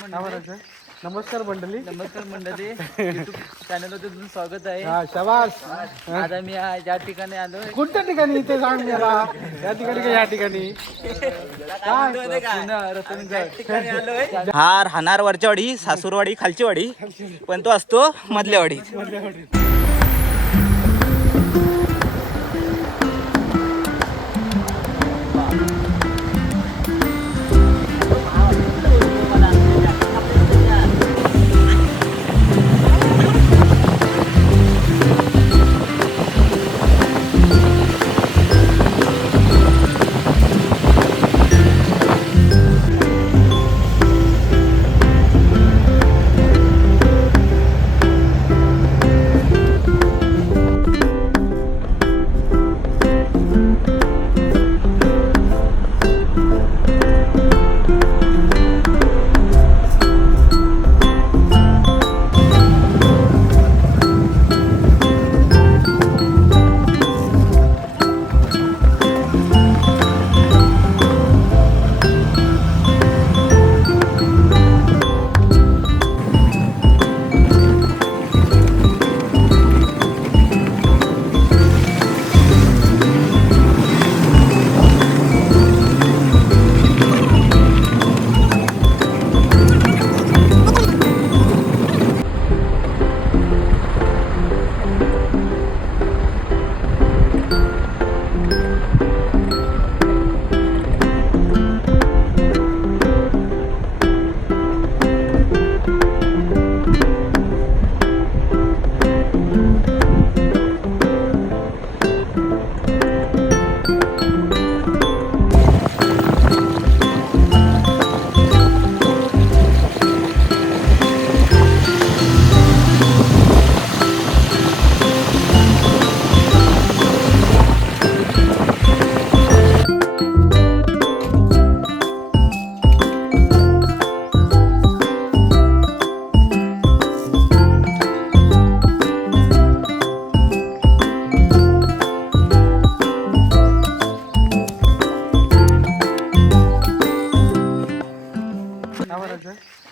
म्हणायचं? नमस्कार मंडळी. नमस्कार मंडळी. युट्यूब चॅनलवर तुमचं स्वागत आहे. हा शाबास. आज आम्ही ज्या ठिकाणी आलोय कोणत्या ठिकाणी इथे सांग मला. या ठिकाणी का या ठिकाणी पुन्हा रतनगड ठिकाणी आलोय. हा राहणार वरच्यावाडी, सासूरवाडी, खालचीवाडी, पण तो असतो मधल्यावाडी.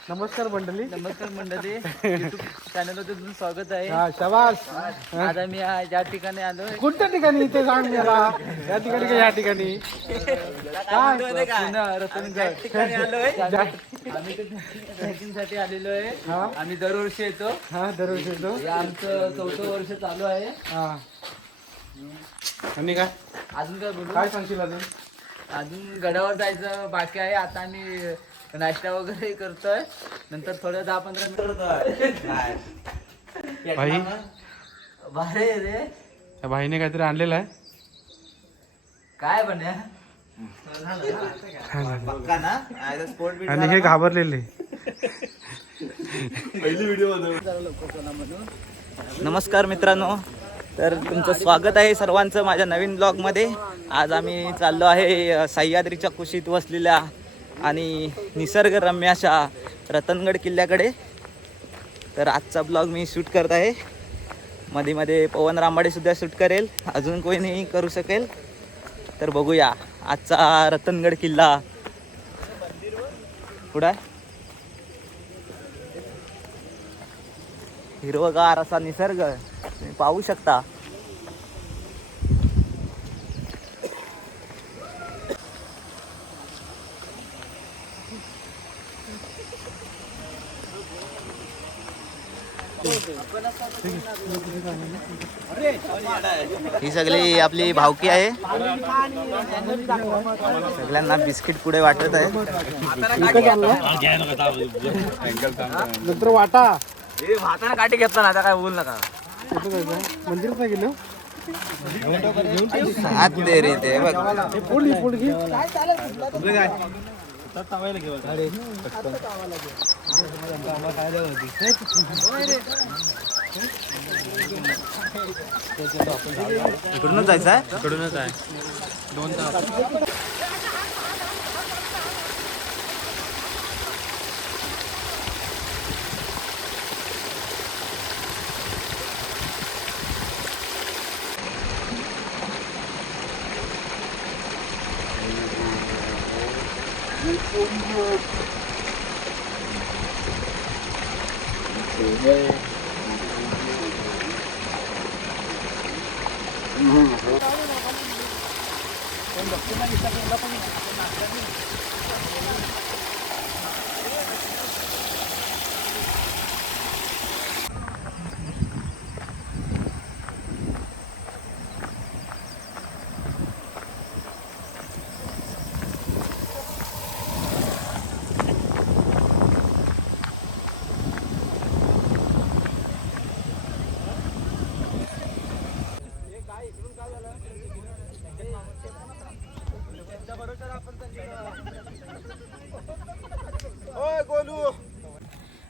नमस्कार मंडळी. नमस्कार मंडळी. युट्यूब चॅनलवर तुमचं स्वागत आहे. हा शाबास. आज आम्ही ज्या ठिकाणी आलोय. कोणत्या ठिकाणी इथे सांग मला. या ठिकाणी का या ठिकाणी पुन्हा रतनगड ठिकाणी आलोय. आम्ही ट्रेकिंग साठी आलेलो आहे. आम्ही दरवर्षी येतो. हा दरवर्षी येतो. हे आमचं 4थं वर्ष चालू आहे. हा आणि काय अजून काय बोलू? काय सांगशील अजून. अजून गडावर जायचं बाकी आहे. आता आम्ही नाश्ता वगैरे करतोय. नंतर थोडं 10-15 मिनिट भाई भारी आहे रे. त्या भाईने काहीतरी आणलेलं आहे. काय बन्या आणि हे घाबरलेले. नमस्कार मित्रांनो, तर तुमचं स्वागत आहे सर्वांचं माझ्या नवीन ब्लॉगमध्ये. आज आम्ही चाललो आहे सह्याद्रीच्या कुशीत वसलेल्या आणि निसर्गरम्य अशा रतनगड किल्ल्याकडे. तर आजचा ब्लॉग मी शूट करत आहे. मध्ये मध्ये पवन रांबाडे सुद्धा शूट करेल, अजून कोणी करू शकेल. तर बघूया आजचा रतनगड किल्ला कुठं आहे. हिरवगार असा निसर्ग तुम्ही पाहू शकता. ही सगळी आपली भावकी आहे. सगळ्यांना बिस्किट पुढे वाटत आहे. नंतर वाटा भाताना काठी घेतला ना, आता काय बोल नका. मंदिरात नाही गेलो. हात दे रे ते बघ. पोळी पोळी इकडूनच जायचं आहे. इकडूनच आहे. 2 तास.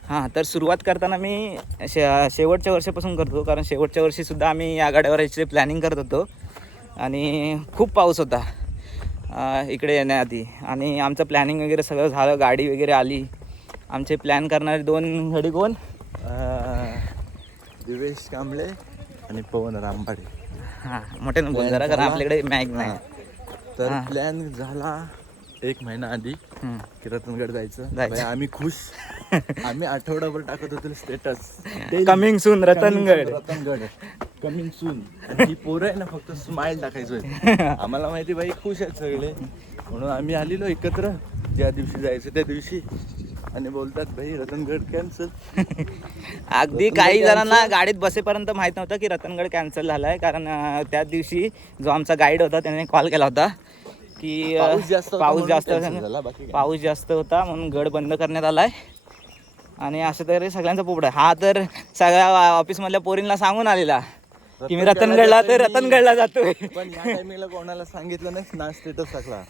हां, तर सुरुवात करताना मी शेवटच्या वर्षापासून करतो, कारण शेवटच्या वर्षीसुद्धा आम्ही या गाड्यावर यायची प्लॅनिंग करत होतो आणि खूप पाऊस होता इकडे येण्याआधी. आणि आमचं प्लॅनिंग वगैरे सगळं झालं, गाडी वगैरे आली. आमचे प्लॅन करणारे 2 गडी कोण? दिवेश कांबळे आणि पवन रामबाडे. हां, मोठे बोल जरा, कारण आपल्याकडे मॅग नाही. तर प्लॅन झाला 1 महिना आधी की रतनगड जायचं. आम्ही खुश. आम्ही आठवडाभर टाकत होतो status, coming soon Ratangad coming soon. आणि ही पोरं आहे ना, फक्त स्माइल टाकायचो. आम्हाला माहिती बाई खुश आहेत सगळे, म्हणून आम्ही आलेलो एकत्र ज्या दिवशी जायचं त्या दिवशी. आणि बोलतात भाई रतनगड कॅन्सल. अगदी काही जणांना गाडीत बसेपर्यंत माहीत नव्हतं की रतनगड कॅन्सल झाला आहे, कारण त्या दिवशी जो आमचा गाईड होता त्याने कॉल केला होता की पाऊस जास्त होता म्हणून गड बंद करण्यात आला आहे. आणि असं तरी सगळ्यांचा पोपडा. हा तर सगळ्या ऑफिसमधल्या पोरींना सांगून आलेला की मी रतनगडला जातोय. पण या टायमिंगला कोणाला सांगितलं नाही ना, स्टेटस टाकला.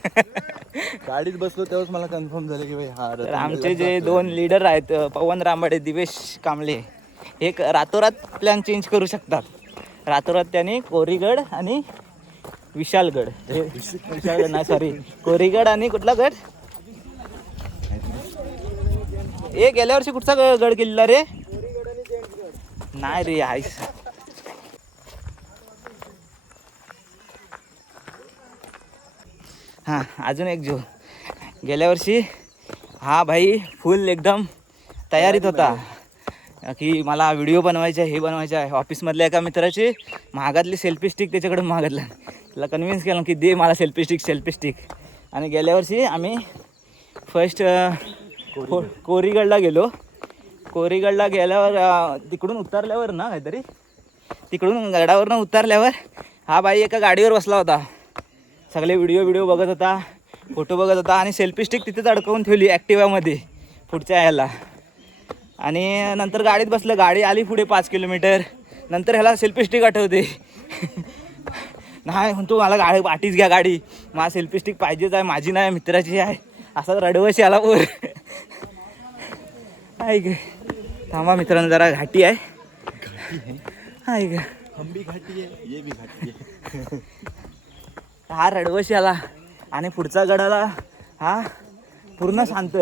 गाडीत बसलो तेव्हाच मला कन्फर्म झालं की भाई हा. तर आमचे जे 2 लीडर आहेत, पवन रामबाडे, दिवेश कांबळे, एक रातोरात प्लॅन चेंज करू शकतात. रातोरात त्यांनी कोरीगड आणि विशालगड, विशालगड नाही सॉरी, कोरीगड आणि कुठला गड? गेल्या वर्षी कुठचा गड केलेला रे? नाही रे, आईस. हां, अजून एक जो गेल्या वर्षी हा भाई फुल एकदम तयारीत होता की मला व्हिडिओ बनवायचा आहे, हे बनवायचं आहे. ऑफिसमधल्या एका मित्राची महागातली सेल्फी स्टिक त्याच्याकडून मागितलं, त्याला कन्व्हिन्स केलं की दे मला सेल्फी स्टिक. आणि गेल्या वर्षी आम्ही फर्स्ट कोरीगडला गेलो. कोरीगडला गेल्यावर तिकडून उतरल्यावर ना काहीतरी तिकडून गडावरनं उतरल्यावर हा बाई एका गाडीवर बसला होता. सगळे व्हिडिओ बघत होता, फोटो बघत होता आणि सेल्फी स्टिक तिथेच अडकवून ठेवली ॲक्टिवामध्ये पुढच्या याला. आणि नंतर गाडीत बसलं, गाडी आली पुढे 5 किलोमीटर. नंतर ह्याला सेल्फी स्टिक आठवते. नाही म्हणतो मला वाटीच घ्या गाडी, मला सेल्फी स्टिक पाहिजेच आहे, माझी नाही मित्राची आहे. असा रडवशी आला पोर. ऐक थांबा मित्रांनो, जरा घाटी आहे. ऐक हम भी घाटी आहे, ये भी घाटी आहे. हा रडवशी आला आणि पुढचा गडाला हा पूर्ण शांत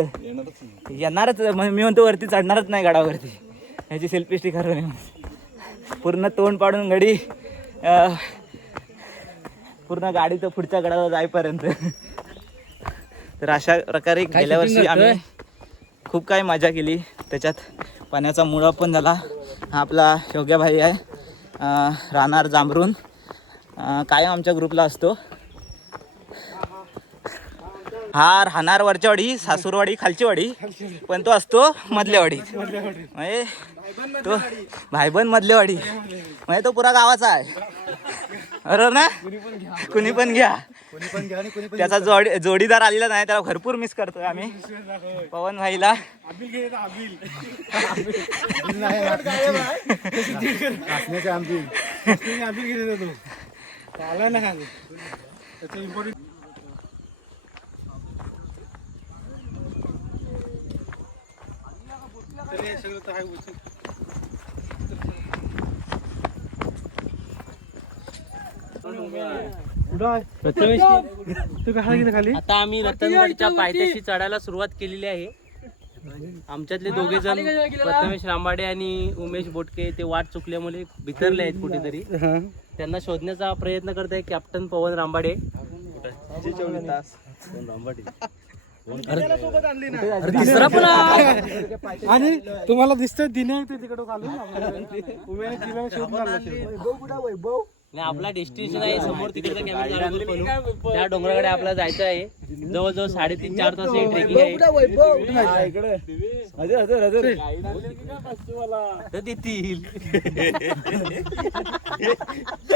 येणारच. मी म्हणतो वरती चढणारच नाही गडावरती, ह्याची सेल्फी स्टिक हरवणे. पूर्ण तोंड पाडून गडी पूर्ण गाडी तर पुढच्या गडाला जाईपर्यंत. तर अशा प्रकारे गेल्या वर्षी आम्ही खूप काही मजा केली. त्याच्यात पाण्याचा मुळा पण झाला. हा आपला योग्य भाई आहे, राहणार जांभरून, कायम आमच्या ग्रुपला असतो. हा राहणार वरच्यावाडी, सासूरवाडी खालचीवाडी, पण तो असतो मधल्यावाडी. म्हणजे तो भाईबंद मधल्यावाडी, म्हणजे तो पुरा गावाचा आहे. बरोबर ना? कुणी पण घ्या. त्याचा जोडीदार आलेला नाही, त्याला भरपूर मिस करतोय आम्ही पवन भाईला. आता आम्ही रतनगडच्या पायथ्याशी चढायला सुरुवात केलेली आहे. आमच्यातले 2 जण, प्रथमेश रामबाडे आणि उमेश बोटके, ते वाट चुकल्यामुळे भितरले आहेत कुठेतरी. त्यांना शोधण्याचा प्रयत्न करत आहे कॅप्टन पवन रामबाडे. आणि तुम्हाला दिसतंय दिने ते तिकडं घालून उमेने तिला शोधून आणलं. नाही आपला डेस्टिनेशन आहे समोर तिकडचा कॅमेरा चालू करून त्या डोंगराकडे आपल्याला जायचं आहे. जवळजवळ 3.5-4 तास ट्रेकिंग आहे. देतील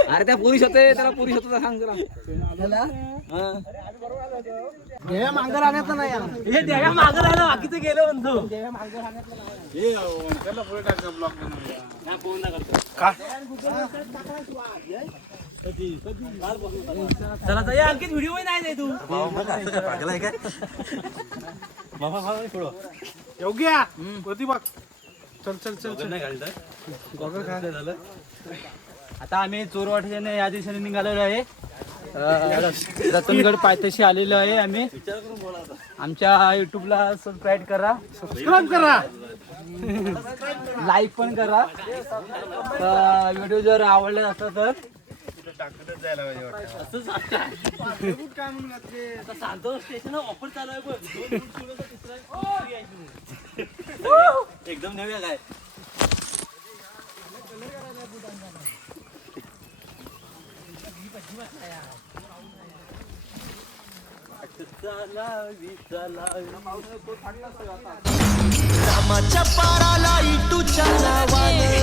अरे त्या पुरुष होते त्याला पुरुष होता सांग तुला मांगर आणायचं नाही यार. हे देव्या मागं राहिलं बाकीचं गेलं म्हणतो. चला तर या आणखी व्हिडिओ नाही दे तू योग्य होती बघ. चल चल चल चल. आता आम्ही चोरवाठीने या दिवसाने निघालेलो आहे. रतनगड पायथ्याशी आलेलो आहे आम्ही. आमच्या युट्यूबला सबस्क्राईब करा, सबस्क्राईब करा, लाईक पण करा. व्हिडिओ जर आवडले असेल तर सांगतो स्टेशन ऑफर चालू आहे बघ. 2 किलोचा एकदम नव्या काय रामाच्या पाराला इटूच्या नावानं,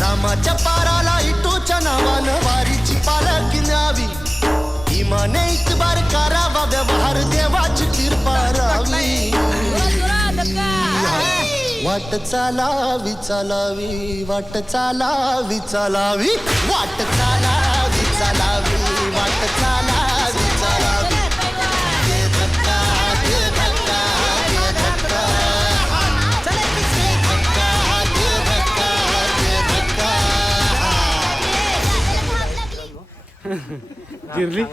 रामाच्या पाराला इटूच्या नावानं वारीची पालखी न्यावी. इमाने इतबार करावा व्यवहार देवाची कृपा राहावी. वाट चालावी चालावी वाट चालावी चालावी वाट चालावी चालावी वाट चालावी चालावी. दे धक्का दे धक्का दे धक्का दे धक्का दे धक्का दे धक्का. जिरली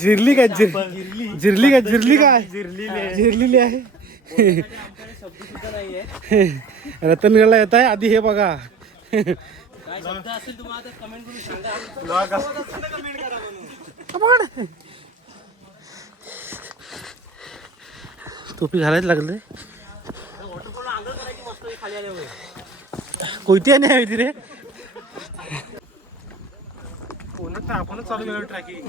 जिरली काय जिरली काय जिरली काय जिरलेली आहे. रतनगडला येत आहे आधी हे बघा. काय शब्द असेल तुम्हाला कमेंट करून सांगा. टोपी घालायला लागले. वॉटरफॉल आंघोळ करायची मस्त खाली आल्यावर. कोणती आणि हवी ती रे. आपणच चालू केलं ट्रॅकिंग.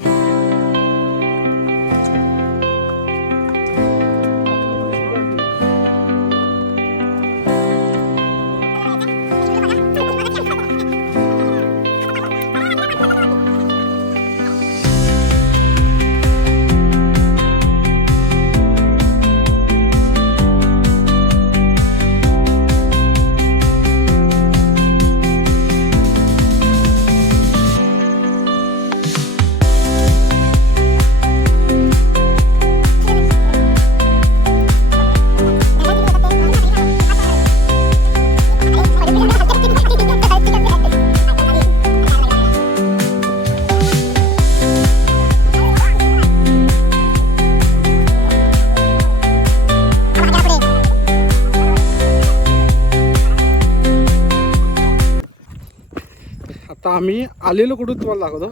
आता आम्ही आलेलो कुठून तुम्हाला दाखवतो.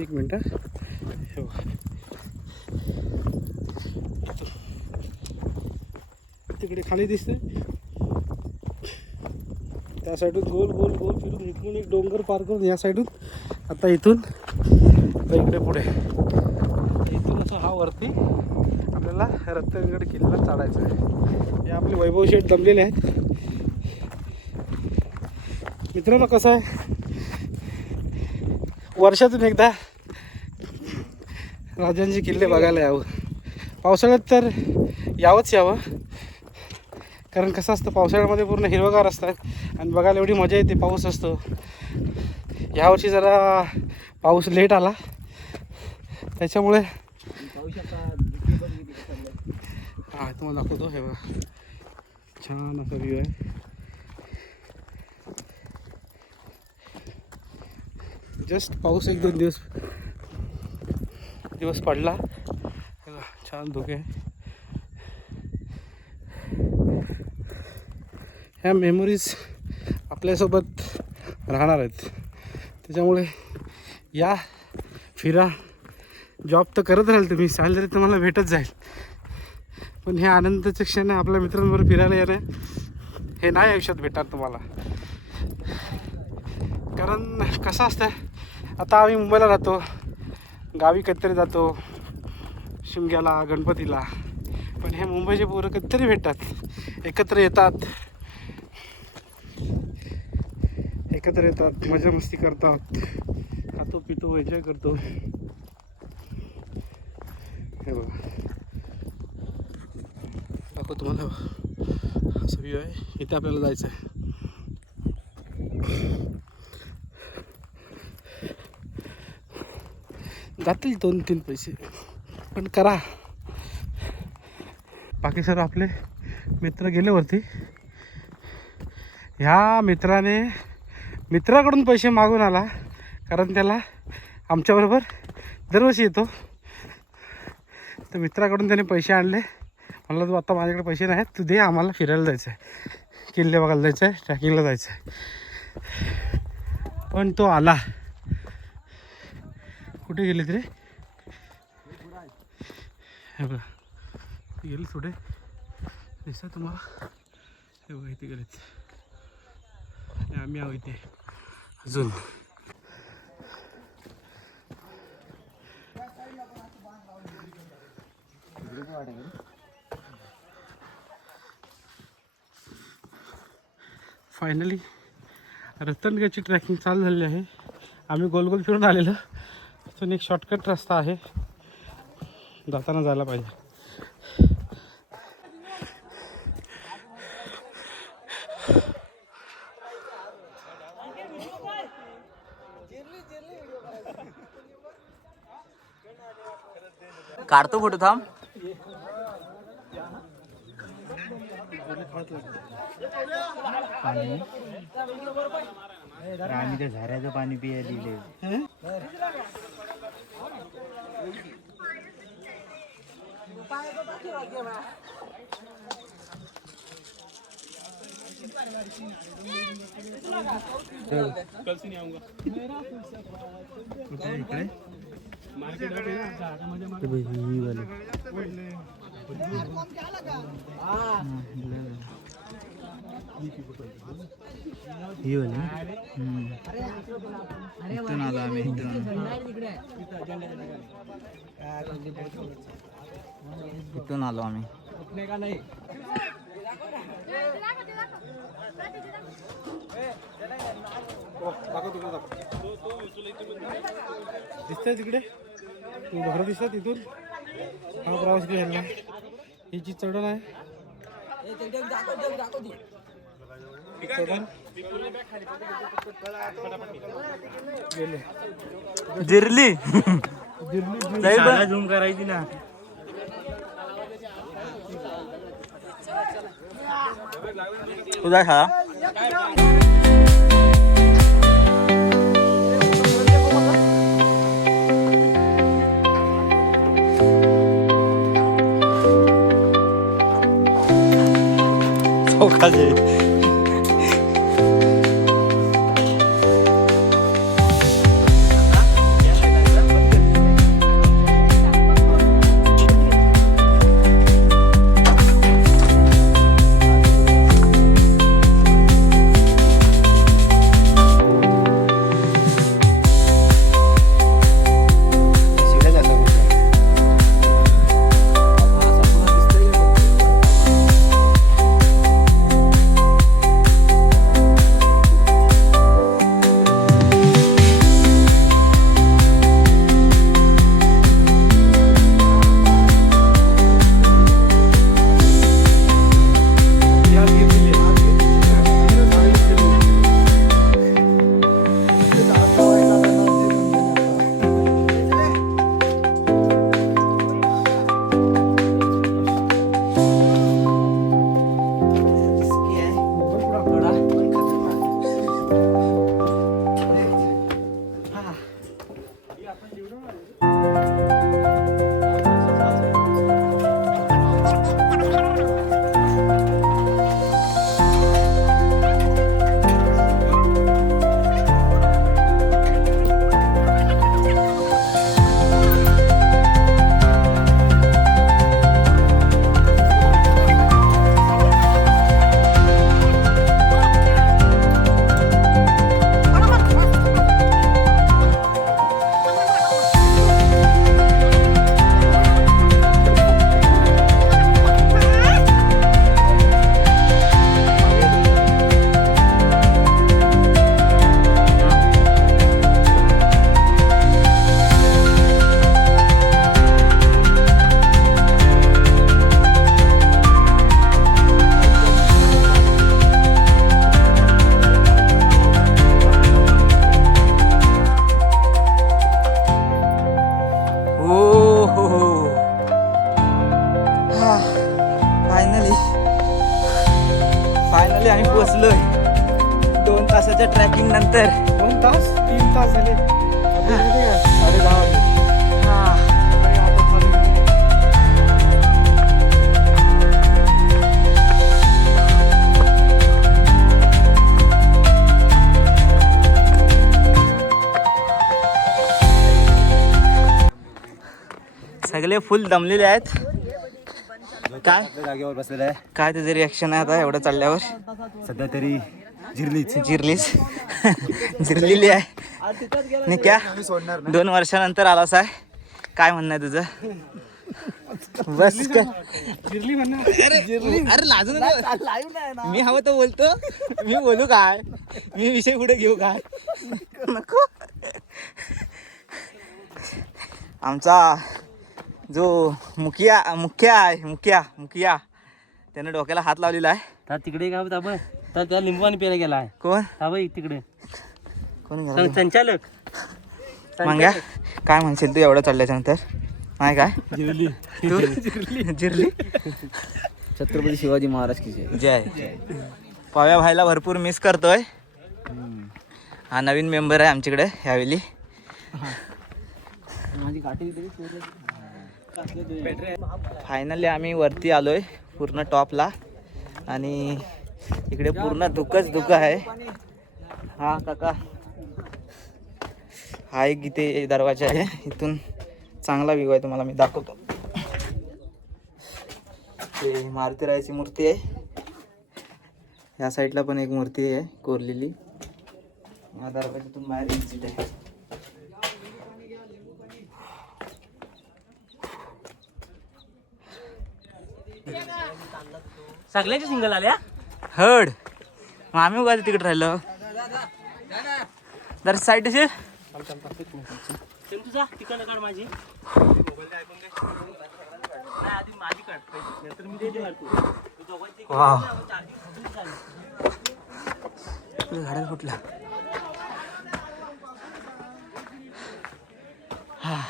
एक मिनिट. तिकडे खाली दिसते त्या साईडून गोल गोल गोल फिरून इकडून एक डोंगर पार करून या साईडून आता इथून इकडे पुढे इथून असं हा वरती आपल्याला रतनगड किल्ला चढायचा आहे. हे आपले वैभव शेठ जमलेले आहेत. मित्रांनो कसं आहे वर्षातून एकदा राजांचे किल्ले बघायला यावं. पावसाळ्यात तर यावंच यावं, कारण कसं असतं पावसाळ्यामध्ये पूर्ण हिरवगार असतात आणि बघायला एवढी मजा येते. पाऊस असतो. यावर्षी जरा पाऊस लेट आला त्याच्यामुळे हां तुम्हाला दाखवतो. हे बघा छान असा व्ह्यू आहे. जस्ट पाऊस 1-2 दिवस पडला. छान धुके. ह्या मेमोरीज आपल्यासोबत राहणार आहेत. त्याच्यामुळे या फिरा जॉब तर करत राहाल तुम्ही, सॅलरी तुम्हाला भेटत जाईल, पण हे आनंदाचे क्षण आपल्या मित्रांबरोबर फिरायला येणं हे नाही आयुष्यात भेटणार तुम्हाला. कारण कसं असतं, आता आम्ही मुंबईला राहतो, गावी कधीतरी जातो शिमग्याला, गणपतीला, पण हे मुंबईचे पोरं कधीतरी भेटतात, एकत्र येतात, मजा मस्ती करतात, खातो पितो, एन्जॉय करतो. हे बघा दाखव तुम्हाला, असं व्ह्यू आहे. इथे आपल्याला जायचं आहे. जातील 2-3 पैसे, पण करा. बाकी सर आपले मित्र गेले वरती. ह्या मित्राकडून पैसे मागून आला, कारण त्याला आमच्याबरोबर दरवर्षी येतो, तर मित्राकडून त्याने पैसे आणले. म्हणलं तू आता माझ्याकडे पैसे नाही, तू दे, आम्हाला फिरायला जायचं आहे, किल्ले बघायला जायचं आहे, ट्रॅकिंगला जायचं आहे. पण तो आला. कुठे गेले रे? हे बघा गेले थोडे दिसतात तुम्हाला. हे बघा इथे गेलेत, आम्ही आहो इथे अजून. फायनली रतनगडची ट्रॅकिंग चालू झालेली आहे. आम्ही गोल गोल फिरून आलेलो, इथून एक शॉर्टकट रस्ता आहे, जाताना जायला पाहिजे. काढतो फोटो, थांब. आम्ही तर झऱ्याचं पाणी पियायला दिले. इथून आलो आम्ही, इथून आलो आम्ही. दिसतंय तिकडे घरं दिसतात तिथून. हा प्रवास घ्यायला ही जी चढण आहे, चढण गेले जिरली झूम करायची ना. तुझा शाळा चौकाचे. फायनली आम्ही पोहोचलोय 2 तासाच्या ट्रॅकिंग नंतर. 2 तास 3 तास झाले. साडे 10 वाजले. आणि आता चालू आहे. सगळे फुल दमलेले आहेत. काय जागेवर बसलेला आहे काय तुझं रिॲक्शन आहे आता एवढं चढल्यावर? सध्या तरी जिरलीच. जिरलेली आहे. नाही क्या 2 वर्षानंतर आलास आहे, काय म्हणणं आहे तुझं? बस का जिरली म्हणा. अरे लाजून मी हवं तर बोलतो. मी बोलू काय? मी विषय पुढे घेऊ काय? नको. आमचा जो मुखिया त्याने डोक्याला हात लावलेला आहे. तर तिकडे काय ताब तर त्या लिंबू पाणी प्यायला गेला आहे. कोण ताब तिकडे कोण गेला? संचालक मांग्या काय म्हणशील तू एवढं चढल्याच्या नंतर? नाही काय जिरली तू जिरली. छत्रपती शिवाजी महाराज की जय. जय. पाव्या भाईला भरपूर मिस करतोय. हा नवीन मेंबर आहे आमच्याकडे यावेळी. फायनली आम्ही वरती आलोय पूर्ण टॉपला आणि इकडे पूर्ण धुकच आहे. हा काका हा एक इथे दरवाजा आहे, इथून चांगला व्ह्यू आहे, तुम्हाला मी दाखवतो. ते मारुतीरायाची मूर्ती आहे. या साईडला पण एक मूर्ती आहे कोरलेली. या दरवाजातून बाहेर एक्झिट आहे. सगळ्याच्या सिंगल आल्या. हड मग आम्ही उगाच तिकडे राहिलो. जर साईड असेल तुझा तिकडं काढ माझी. नाही आधी माझी काढ नंतर मी देते काढतो. वा झाडाला कुठला हा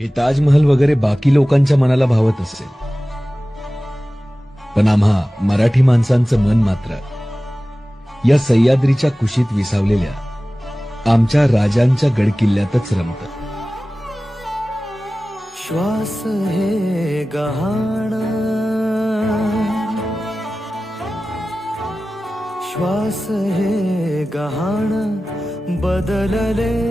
हे ताजमहल वगैरे बाकी लोकांच्या मनाला भावत असेल, पण आम्हा मराठी माणसांचं मन मात्र या सह्याद्रीच्या कुशीत विसावलेल्या आमच्या राजांच्या गडकिल्ल्यातच रमत. श्वास हे गहाण, श्वास हे गहाण बदलले.